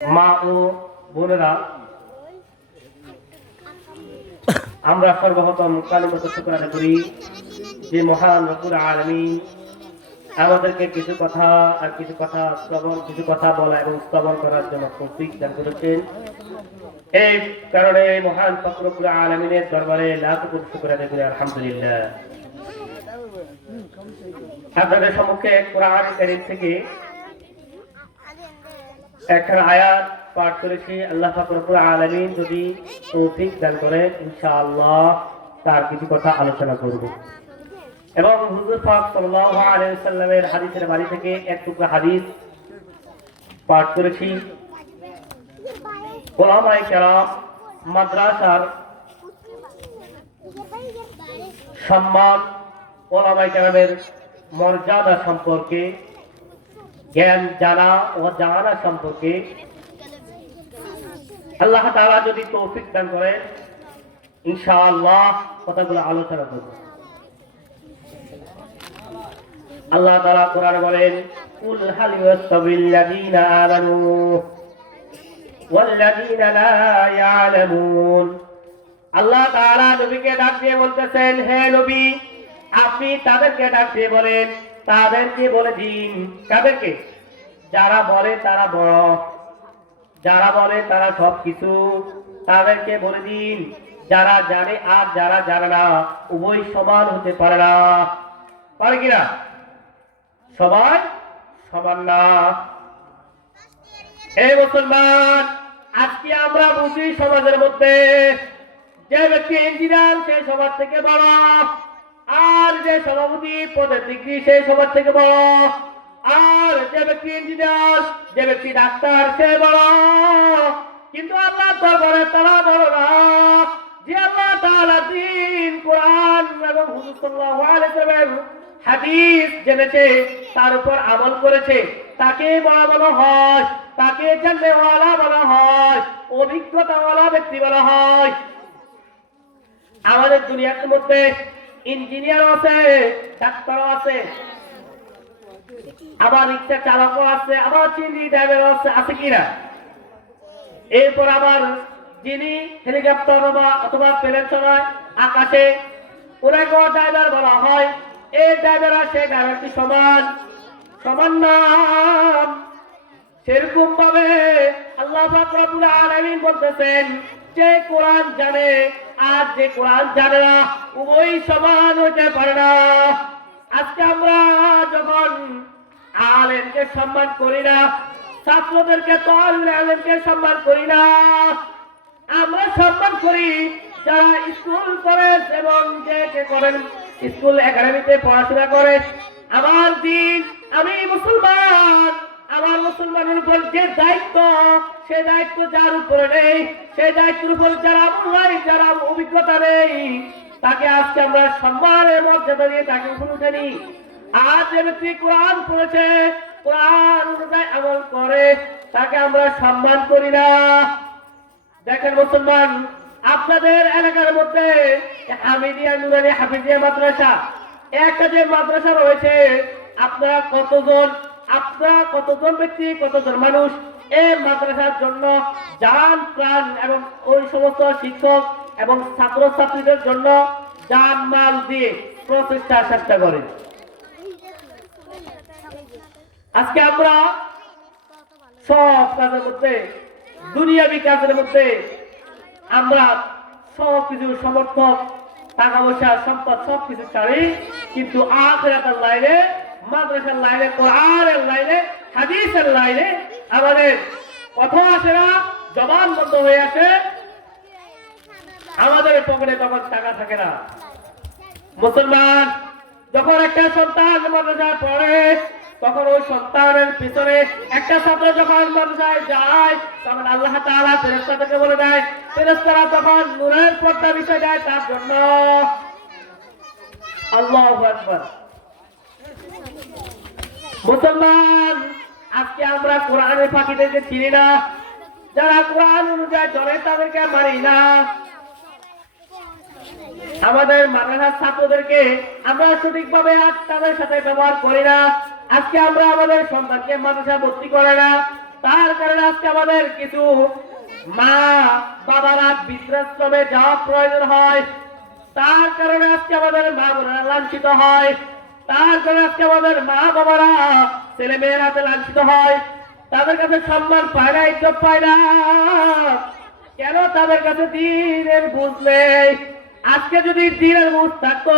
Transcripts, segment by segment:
মা ও বোনেরা, আমরা সর্বপ্রথম কালিমত শুকর আদায় করি যে মহান রব্বুল আলামিন আমাদেরকে কিছু কথা বলা এবং শ্রবণ করার জন্য তৌফিক দান করেছেন। এই কারণে মহান রব্বুল আলামিনের দরবারে লাখ কোটি শুকর আদায় করি আলহামদুলিল্লাহ। আপনাদের সম্মুখে কোরআন কারীম থেকে একটা আয়াত পাঠ করেছি। আল্লাহ পাক রব্বুল আলামিন যদি তৌফিক দান করে ইনশাআল্লাহ তার কিছু কথা আলোচনা করব। এবং হুজুর পাক সাল্লাল্লাহু আলাইহি ওয়াসাল্লামের হাদিসের বাণী থেকে এক টুকরা হাদিস পাঠ করেছি। উলামায়ে কেরাম মাদ্রাসার সম্মান, উলামায়ে কেরামের মর্যাদা সম্পর্কে, জ্ঞান জানা ও জানা সম্পর্কে আল্লাহ তাআলা যদি তৌফিক দান করেন ইনশাআল্লাহ কথাগুলো আলোচনা করব। আল্লাহ তাআলা কোরআনে বলেন, কুল হাল ইয়াস্তাবিল লাযীনা আমানু ওয়াল লাযীনা লা ইয়ালামুন। আল্লাহ তাআলা নবীকে ডাক দিয়ে বলতেছেন, হে নবী, আপনি তাদেরকে ডাক দিয়ে বলেন, তাদেরকে বলে দিন। কাদেরকে? যারা বলে তারা বড়, যারা বলে তারা সবকিছু, তাদেরকে বলে দিন যারা জানে আর যারা জানে না উভয় সমান হতে পারে না। পারে কিনা? সবাই সমান না। এই মুসলমান, আজকে আমরা বুঝি সমাজের মধ্যে যে ব্যক্তি ইঞ্জিনিয়ার সে সবার থেকে বড়, আর যে সভাপতি পদের দিক দিয়ে সে সবার থেকে বড়, আর যে ব্যক্তি ইঞ্জিনিয়ার, যে ব্যক্তি ডাক্তার সে বড়। কিন্তু আল্লাহ দরবারে তারা বড় না। যে আল্লাহ তাআলা দ্বীন, কোরআন এবং হুজুর সাল্লাল্লাহু আলাইহি ওয়াসাল্লামের হাদিস জেনেছে, তার উপর আমল করেছে, তাকে বড় বলা হয়, তাকে জান্নাতওয়ালা বলা হয়, অভিজ্ঞতাওয়ালা ব্যক্তি বলা হয়। আমাদের দুনিয়ার মধ্যে ইঞ্জিনিয়ার আছে, ডাক্তারও আছে, আবার রিক্সা চালকও আছে, আবার চিনি ড্রাইভার আছে, আছে কিনা? এরপর আবার যিনি হেলিকপ্টার অথবা প্লেন চালায় আকাশে, ওনাকেও ড্রাইভার বলা হয়। এই ড্রাইভার সে ড্রাইভারটি সমান সমান নাম। সেরকম ভাবে আল্লাহ পাক রব্বুল আলামিন বলতেছেন, যে কোরআন জানে আর যে কোরআন জানে না উভয় সমান হতে পারে না। আজকে আমরা যখন আলেমকে সম্মান করি না, ছাত্রদেরকে তালিবে আলেমকে সম্মান করি না, আমরা সম্মান করি যারা স্কুল কলেজ এবং যে করেন স্কুল একাডেমিতে পড়াশোনা করে। আমার দিন, আমি মুসলমান, আমার মুসলমানের উপর যে দায়িত্ব, সে দায়িত্ব যার উপরে নেই, সেই দায়িত্বের উপর যারা আমল, যারা অভিজ্ঞতা নেই, তাকে আজকে আমরা সম্মানের মর্যাদা দিয়ে তাকে উপরে উঠে নিই। আর যে ব্যক্তি কোরআন পড়েছে, কোরআন অনুযায়ী আমল করে, তাকে আমরা সম্মান করি না। দেখেন মুসলমান, আপনাদের এলাকার মধ্যে হামিদিয়া নুরানি হাফিজিয়া মাদ্রাসা, একটা যে মাদ্রাসা রয়েছে, আপনারা কতজন ব্যক্তি, কতজন মানুষ এই মাদ্রাসার জন্য জান প্রাণ এবং ওই সমস্ত শিক্ষক এবং ছাত্রছাত্রীদের জন্য জান মাল দিয়ে চেষ্টা করেন। আজকে আমরা সব কাজের মধ্যে, দুনিয়াবি কাজের মধ্যে আমরা সবকিছু সমর্থক, টাকা পয়সা, সম্পদ সবকিছু ছাড়ি, কিন্তু আখিরাতের লাইনে, মাদ্রাসার লাইনে, কোরআনের লাইনে, হাদিসের লাইনে আমাদের কথা আসে না, জবান বন্ধ হয়ে আসে, আমাদের পকেটে তখন টাকা থাকে না। মুসলমান, যখন একটা সন্তান মাদ্রাসায় পড়ে, তখন ওই সন্তানের পিছনে একটা ছাত্র যখন মাদ্রাসায় যায়, তখন আল্লাহ তাআলা ফেরেশতাদেরকে বলে দেয়, ফেরেশতারা তখন নূরের পর্দা বিছিয়ে দেয় তার জন্য। আল্লাহু আকবার। মুসলমান, আজকে আমরা কোরআনের পাখিদেরকে চিনি না, যারা কোরআন অনুযায়ী চলে তাদেরকে মানি না। আমাদের মাদ্রাসার ছাত্রদেরকে আমরা সঠিকভাবে তাদের সাথে ব্যবহার করি না। আজকে আমরা আমাদের সন্তানকে মাদ্রাসা ভর্তি করে না, তার কারণে আজকে আমাদের কিছু মা বাবারা বৃদ্ধাশ্রমে যাওয়া প্রয়োজন হয়, তার কারণে আজকে আমাদের মা বোনেরা লাঞ্ছিত হয়, তার কারণে আজকে আমাদের মা বাবারা ছেলে মেয়ের হাতে লাঞ্ছিত হয়, তাদের কাছে সম্মান পায় না, ইজ্জত পায় না। কেন? তাদের কাছে দিনের বুঝ নেই। আজকে যদি দিনের বুঝ থাকতো,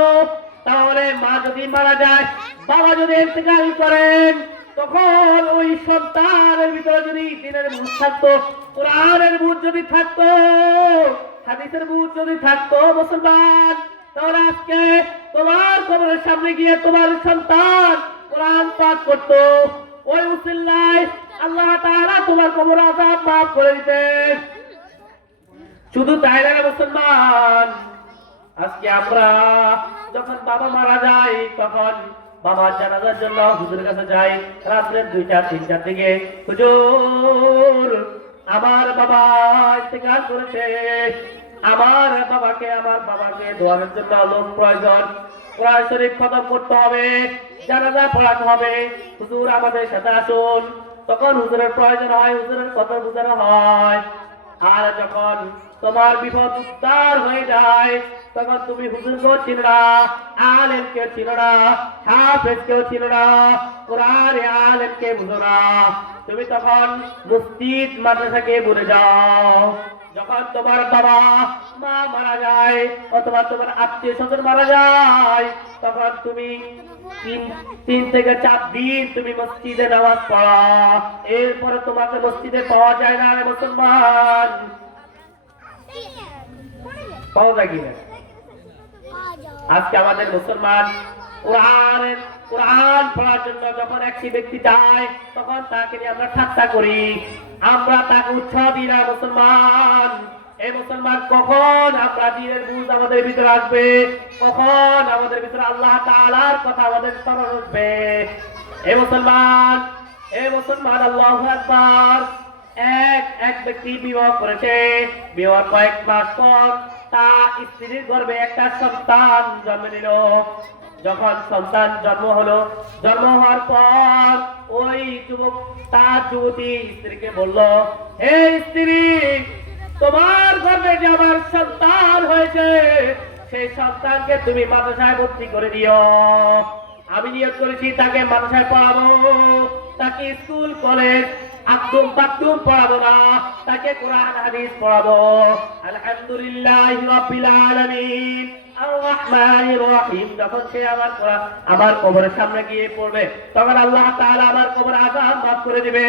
তাহলে মা যদি মারা যায়, বাবা যদি ইন্তেকাল করেন, তখন ওই সন্তানের ভিতরে যদি দিনের বুঝ থাকতো, কোরআনের বুঝ যদি থাকতো, হাদিসের বুঝ যদি থাকতো মুসলমান, তাহলে আজকে তোমার কবরের সামনে গিয়ে তোমার সন্তান কোরআন পাঠ করতো। ওই উসিলায় আল্লাহ তাআলা তোমার কবর আযাব মাফ করে দিতেন। শুধু তাই না মুসলমান, আজকে আমরা যখন বাবা মারা যায়, তখন বাবার জানাজার জন্য হুজুরের কাছে যাই রাত্রে 2টা 3টার দিকে, হুজুর আমার বাবা ইন্তেকাল করেছে, আমার বাবাকে দোয়ার জন্য লোক প্রয়োজন, কোরআন শরীফ খতম করতে হবে, জানাজা পড়াতে হবে, হুজুর আমাদের সাথে আসুন। তখন হুজুরের প্রয়োজন হয়, হুজুরের কথা বুঝানো হয়। আর যখন তোমার বিপদ উদ্ধার হয়ে যায়, তখন তুমি হুজুরকেও চিনো না, আলেমকেও চিনো না, হাফেজকেও চিনো না, কোরআনে আলেমকে বুঝো না, তুমি তখন মসজিদ মাদ্রাসাকে ভুলে যাও। যখন তোমার বাবা মা মারা যায় অথবা তোমার আত্মীয় স্বজন মারা যায়, তখন তুমি 3 থেকে 4 দিন তুমি মসজিদে নামাজ পড়া, এরপরে তোমাকে মসজিদে পাওয়া যায় না রে মুসলমান। পাওয়া যায় কিনা? আজকে আমাদের মুসলমান কোরআন পড়ার জন্য যখন একটি ব্যক্তি যায়, তখন তাকে নিয়ে আমরা ঠাট্টা করি, আমরা তাকে উৎসাহ দিই না মুসলমান। এই মুসলমান, কখন আমরা দিনের বুঝ আমাদের ভিতরে আসবে, কখন আমাদের ভিতরে আল্লাহ তাআলার কথা আমাদের স্মরণ উঠবে? এই মুসলমান, আল্লাহু আকবার। এক ব্যক্তি বিবাহ করেছে, বিবাহ কয়েক মাস পর তার স্ত্রীর গর্ভে একটা সন্তান জন্ম নিল। যখন সন্তান জন্ম হওয়ার পর ওই যুবক তার যুবতী স্ত্রীকে বলল, হে স্ত্রী, তোমার গর্ভে যে আমার সন্তান হয়েছে, সেই সন্তানকে তুমি মাদ্রাসায় ভর্তি করে দিও। আমি নিয়োগ করেছি তাকে মাদ্রাসায় পড়াবো, তাকে স্কুল কলেজ আদম বাথরুম পড়াবো না, তাকে কোরআন হাদিস পড়াবো। আলহামদুলিল্লাহি রাব্বিল আলামিন আর রহমানির রহিম। যখন সে আমার কবরের সামনে গিয়ে পড়বে, তখন আল্লাহ তাআলা আমার কবর আযাব মাফ করে দিবে।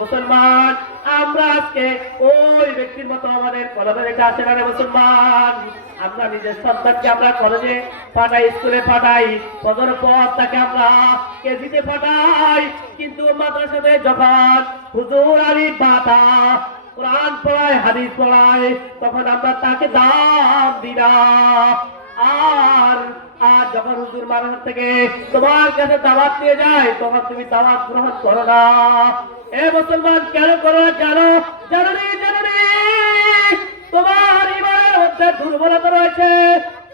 মুসলমান, আমরা আজকে ওই ব্যক্তির মতো আমাদের কলমের এটা আসে না রে মুসলমান। আমরা নিজের সন্তানকে আমরা কলেজে পাঠাই, স্কুলে পাঠাই, ফজর পর তাকে আমরা কেজিতে পাঠাই, কিন্তু মাদ্রাসাতে যখন হুজুর আলিফ বা তা কোরআন পড়ায়, হাদিস পড়ায়, তখন আমরা তাকে দাম দিই না। আর যখন হুজুর মাদ্রাসা থেকে তোমার কাছে দাওয়াত নিয়ে যায়, তখন তুমি দাওয়াত গ্রহণ করো না। এ মুসলমান, কেন করো? জানো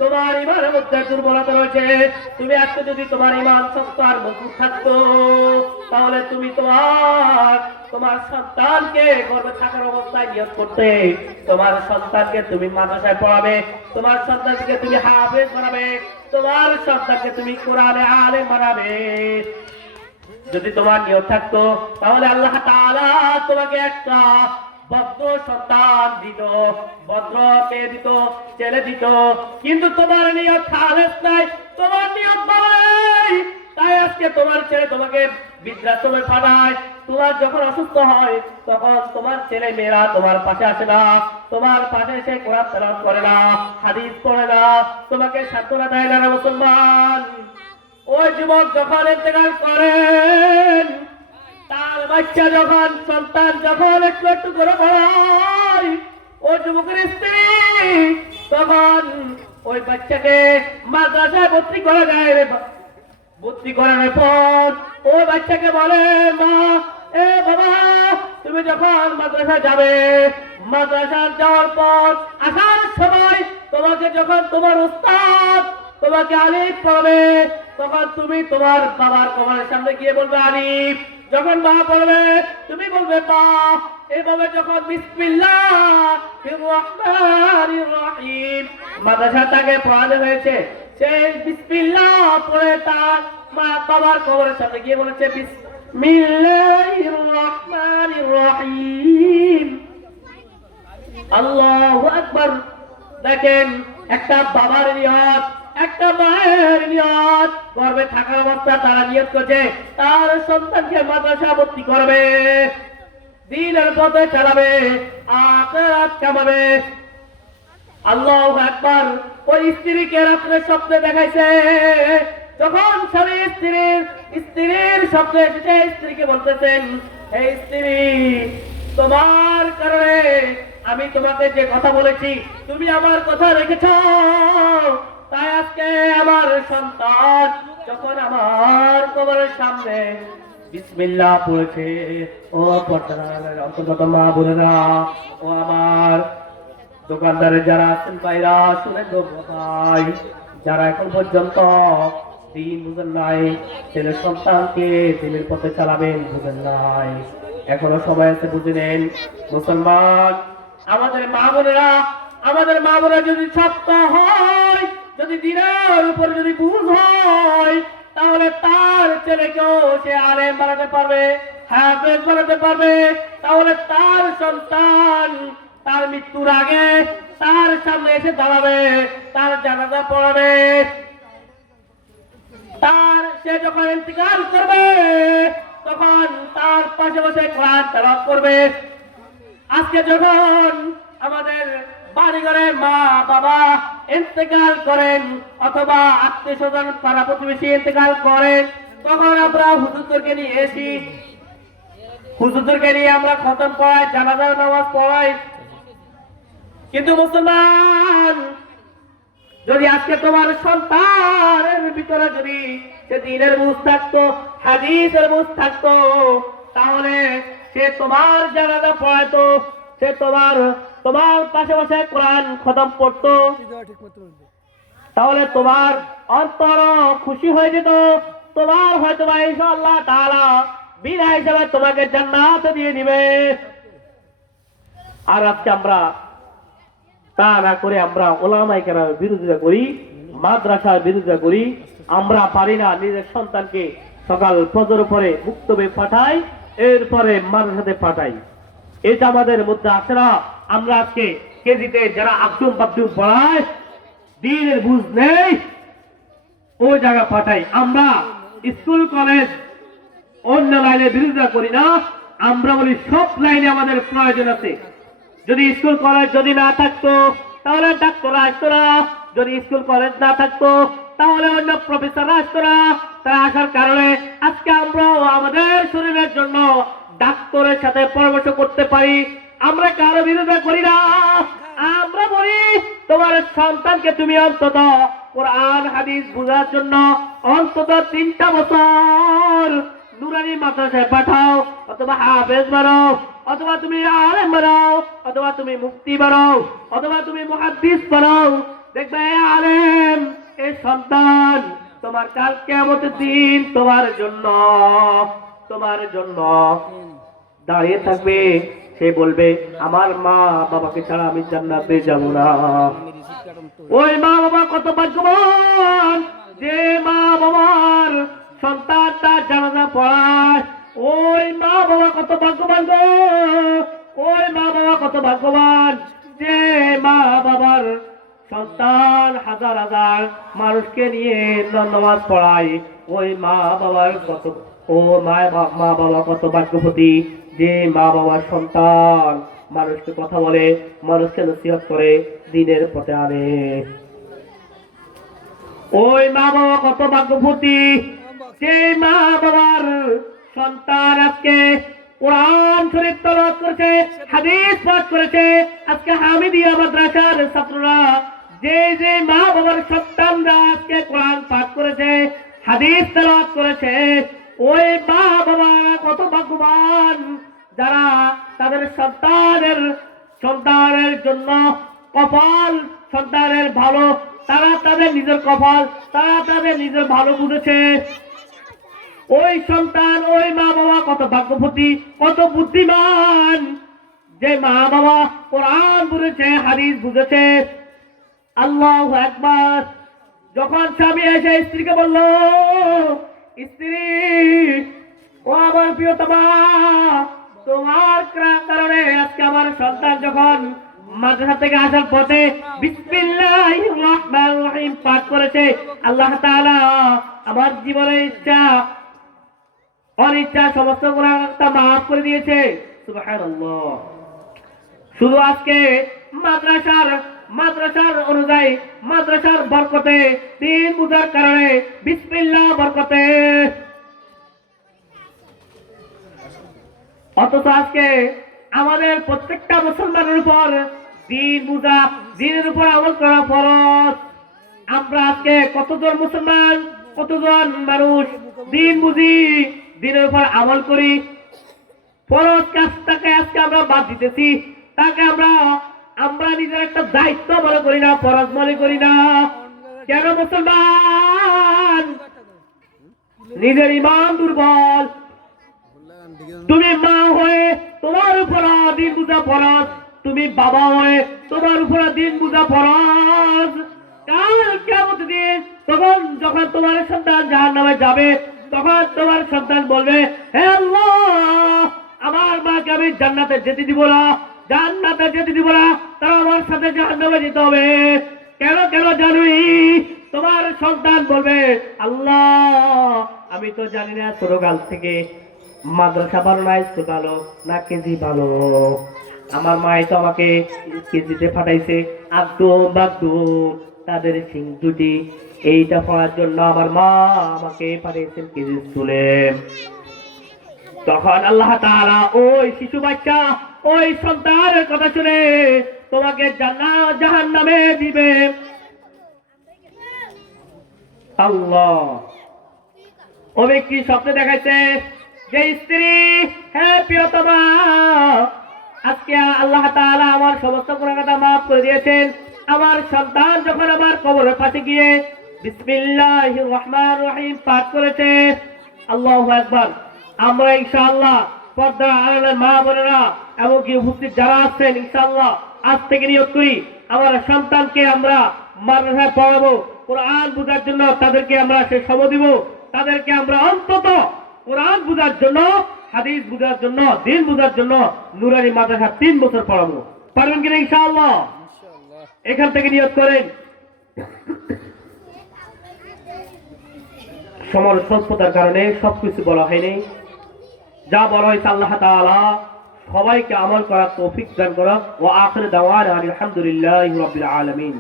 তোমার ইমানের মধ্যে দুর্বলতা রয়েছে, তুমি আজকে যদি তোমার ইমান শক্ত আর মজবুত থাকতো, তাহলে তুমি তোমার সন্তানকে গর্ভে থাকার অবস্থায় নিয়োগ করতে, তোমার সন্তানকে তুমি মাদ্রাসায় পড়াবে, তোমার সন্তানকে তুমি হাফেজ বানাবে, তোমার সন্তানকে তুমি কোরআনে আলেম বানাবে। যদি তোমার নিয়ত থাকতো, তাহলে আল্লাহ তাআলা তোমাকে একটা ভদ্র সন্তান দিত, ভদ্রকে দিত, ছেলে দিত। কিন্তু তোমার নিয়ত খালেস নাই, তোমার নিয়ত ভালো নাই, তাই আজকে তোমার ছেলে তোমাকে বৃদ্ধাশ্রমে পাঠায়। তোমার যখন অসুস্থ হয়, তখন তোমার ছেলে মেয়েরা তোমার পাশে আসে না, তোমার পাশে এসে কোরআন তেলাওয়াত করে না, হাদিস পড়ে না, তোমাকে সান্ত্বনা দেয় না মুসলমান। ওই যুবক যখন ইন্তেকাল করেন, তার বাচ্চা যখন সন্তান যখন একটু করে পড়ায়, ওই যুবকের স্ত্রী তখন ওই বাচ্চাকে মাদ্রাসায় ভর্তি করা যায়। ভর্তি করানোর পর ওই বাচ্চাকে বলে, মা, এ বাবা, তুমি যখন মাদ্রাসায় যাবে, মাদ্রাসায় যাওয়ার পর আসার সময় তোমাকে যখন তোমার উস্তাদ তোমাকে আলিফ পড়াবে, তখন তুমি তোমার বাবার কবরের সামনে গিয়ে বলবে, আলিফ। যখন মা পড়বে তুমি বলবে মা। এভাবে যখন বিসমিল্লাহির রহমানির রহিম মাদ্রাসাটাকে পড়ানো হয়েছে, সেই বিসমিল্লাহ পড়ে তার মা বাবার কবরের সামনে গিয়ে বলেছে বিসমিল্লাহির রহমানির রহিম, আল্লাহু আকবার। দেখেন, একটা বাবার নিয়ত, একটা মায়ের নিয়ত, গর্ভে থাকার অবস্থা তারা নিয়ত করছে তার সন্তানকে মাদ্রাসা ভর্তি করবে, দ্বীনের পথে চালাবে, আখিরাত কামাবে। আল্লাহু আকবার। ওই স্ত্রীকে রাত্রে স্বপ্নে দেখাইছে, যখন স্বামী স্ত্রীর স্বপ্নে এসেছে, স্ত্রীকে বলতেছেন, হে স্ত্রী, তোমার কারণে আমি তোমাকে যে কথা বলেছি তুমি আমার কথা রেখেছ, তাই আজকে আমার সন্তান যখন আমার কবরের সামনে বিসমিল্লাহ পড়েছে, ও পর্দার অন্তর্গত মা বোনেরা, ও আমার দোকানদারে যারা আছেন ভাইরা, শুনেন গো ভাই, যারা এখন পর্যন্ত দিন বুঝেন নাই, ছেলের সন্তানকে দিনের পথে চালাবেন বুঝেন নাই, এখনো সময় আছে, বুঝে নেন। মুসলমান, আমাদের মা বোনেরা যদি শক্ত হয়, যদি দিনের উপর যদি বুঝ হয়, তাহলে তার ছেলেকেও সে আলেম বানাতে পারবে, হাফেজ বানাতে পারবে। তাহলে তার সন্তান তার মৃত্যুর আগে তার সামনে এসে দাঁড়াবে, তার জানাজা পড়াবে, সে যখন ইন্তেকাল করবে তখন তার পাশে বসে কোরআন তেলাওয়াত করবে। আজকে যখন আমাদের বাড়িঘরে মা বাবা ইন্তেকাল করেন, অথবা আত্মীয় স্বজন পাড়া প্রতিবেশী ইন্তেকাল করেন, তখন আমরা হুজুরদেরকে নিয়ে এসি, হুজুরদেরকে নিয়ে আমরা খতম পড়াই, জানাজার নামাজ পড়াই। কিন্তু মুসলমান, যদি আজকে তোমার সন্তানের ভিতরে যদি সে দ্বীনের বুঝ থাকতো, হাদিসের বুঝ থাকতো, তাহলে সে তোমার জানাজা পড়াইতো, সে তোমার পাশে বসে কোরআন খতম পড়তো, তাহলে তোমার অন্তর খুশি হয়ে যেত, তোমার হয়তো বা ইনশাআল্লাহ তাআলা বিনা হিসাবে তোমাকে জান্নাত দিয়ে দিবে। আর আজকে আমরা তা না করে আমরা ওলামায়ে কেরামের বিরোধিতা করি, মাদ্রাসার বিরোধিতা করি। আমরা পারি না নিজের সন্তানকে সকাল ফজর পরে মুক্তবে পাঠাই, এরপরে মাদ্রাসাতে পাঠাই, এটা আমাদের মধ্যে আসে না। আমরা আজকে কেজিতে যারা আকদুম বাকদুম পড়ায়, দ্বীনের বুঝ নেই, ওই জায়গা পাঠাই। আমরা স্কুল কলেজ অন্য লাইনে বিরোধিতা করি না, আমরা বলি সব লাইনে আমাদের প্রয়োজন আছে। যদি স্কুল কলেজ যদি না থাকতো তাহলে ডাক্তাররা আসতো না, যদি স্কুল কলেজ না থাকতো তাহলে অন্য প্রফেসররা আসতো না। তারা আসার কারণে আজকে আমরাও আমাদের শরীরের জন্য ডাক্তারের সাথে পরামর্শ করতে পারি। আমরা কারো বিরোধিতা করি না, আমরা বলি তোমার সন্তানকে তুমি অন্তত কোরআন হাদিস বোঝার জন্য অন্তত 3টা বছর নুরানি মাদ্রাসায় পাঠাও, অথবা হাফেজ বানাও, অথবা তুমি আলেম বানাও, অথবা তুমি মুফতি বানাও, অথবা তুমি মুহাদ্দিস বানাও। দেখবে আলেম এই সন্তান তোমার কাল কিয়ামতের দিন তোমার জন্য দাঁড়িয়ে থাকবে। সে বলবে আমার মা বাবাকে ছাড়া আমি জান্নাতে যাব না। ওই মা বাবা কত ভাগ্যবান যে মা বাবার সন্তান তার জানাজা পড়ায়। ওই মা বাবা কত ভাগ্যবান গো, ওই মা বাবা কত ভাগ্যবান যে মা বাবার সন্তান হাজার হাজার মানুষকে নিয়ে নামাজ পড়ায়। ওই মা বাবার মা বাবা কত ভাগ্যবতী যে মা বাবার সন্তান মানুষকে কথা বলে, মানুষকে নসিহত করে, দ্বীনের পথে আনে। ওই মা বাবা কত ভাগ্যবতী যে মা বাবার সন্তান আজকে কোরআন শরীফ তেলাওয়াত করেছে, হাদিস পাঠ করেছে। আজকে হামিদিয়া মাদ্রাসার ছাত্ররা যে মা বাবার সন্তানরা আজকে কোরআন পাঠ করেছে, হাদিস তেলাওয়াত করেছে, ওই মা বাবারা কত ভাগ্যবান যারা তাদের সন্তানের জন্য কপাল, সন্তানের ভালো, তারা তাদের নিজের কপাল, তারা তাদের নিজের ভালো বুঝেছে। ওই সন্তান, ওই মা বাবা কত ভাগ্যবতী, কত বুদ্ধিমান, যে মা বাবা কোরআন বুঝেছে, হাদিস বুঝেছে। আল্লাহু আকবার। যখন স্বামী এসে স্ত্রীকে বলল, স্ত্রী, ও আমার প্রিয়তমা, তোমার কারণে আজকে আমার সন্তান যখন মাদ্রাসা থেকে আসার পথে বিসমিল্লাহির রহমানির রহিম পাঠ করেছে, আল্লাহ তাআলা আমার জীবনের ইচ্ছা অনিচ্ছা সমস্ত গুনাহটা মাফ করে দিয়েছে। সুবহানাল্লাহ। শুধু আজকে মাদ্রাসার অনুযায়ী, মাদ্রাসার বরকতে, দিন বুঝার কারণে, বিসমিল্লাহ বরকতে, অথচ আজকে আমাদের প্রত্যেকটা মুসলমানের উপর দিন বুঝা, দিনের উপর আমল করা ফরজ। আমরা আজকে কতজন মুসলমান, কতজন মানুষ দিন বুঝি, দিনের উপর আমল করি, ফরজ কাজটাকে আজকে আমরা বাদ দিতেছি, তাকে আমরা নিজের একটা দায়িত্ব মনে করি না, ফরজ মনে করি না। কেন মুসলমান? নিজের ঈমান দুর্বল। তুমি মা হয়ে তোমার উপর দিন বুঝা ফরজ, তুমি বাবা হয়ে তোমার উপর দিন বুঝা ফরজ। কাল কিয়ামত দিন তখন যখন তোমার সন্তান জাহান্নামে যাবে, তখন তোমার সন্তান বলবে, হে আল্লাহ, আমার মাকে আমি জান্নাতে যেতে দিব না, জান্নাতে যেতে দিব না, তারা আমার সাথে জাহান্নামে যেতে হবে। কেন কেন জানুই? তোমার সন্তান বলবে, আল্লাহ, আমি তো জানি না ছোটকাল থেকে মাদ্রাসা ভালো না স্কুল ভালো না কেজি ভালো, আমার মাই তো আমাকে কেজিতে পাঠাইছে, একদম বাগদুম তাদের সিং দুটি, এইটা পড়ার জন্য আমার মা আমাকে পাঠিয়েছেন কেজি স্কুলে। তখন আল্লাহ তাআলা ওই শিশু বাচ্চা, ওই সন্তানের কথা শুনে তোমাকে জাহান্নামে দিবে। আল্লাহ। ও ব্যক্তি স্বপ্নে দেখাইছে যে স্ত্রী, হ্যাঁ প্রিয়তমা, আজকে আল্লাহ তাআলা আমার সমস্ত গুনাহটা মাফ করে দিয়েছেন। আমার সন্তান যখন আমার কবরের পাশে গিয়ে বিসমিল্লাহির রহমানির রহিম পাঠ করেছে, আল্লাহু আকবার। আমরা ইনশাআল্লাহ পর্দার আড়ালের মা বোনেরা এমনকি উপস্থিত যারা আছেন, ইনশাআল্লাহ আজ থেকে নিয়ত করি আমার সন্তানকে আমরা মাদ্রাসায় পড়াবো, কোরআন বোঝার জন্য তাদেরকে আমরা সে সময় দিব, তাদেরকে আমরা অন্তত কোরআন বোঝার জন্য, হাদিস বোঝার জন্য, দিন বোঝার জন্য নুরানি মাদ্রাসা 3 বছর পড়াবো। পারবেন কিনা ইনশাআল্লাহ? এখান থেকে নিয়ত করেন। সময়ের স্বল্পতার কারণে সবকিছু বলা হয়নি, যা বলা হয়েছে আল্লাহ তাআলা সবাইকে আমল করার তৌফিক দান করুন। ওয়া আখির দাওয়ানা আলহামদুলিল্লাহি রাব্বিল আলামিন।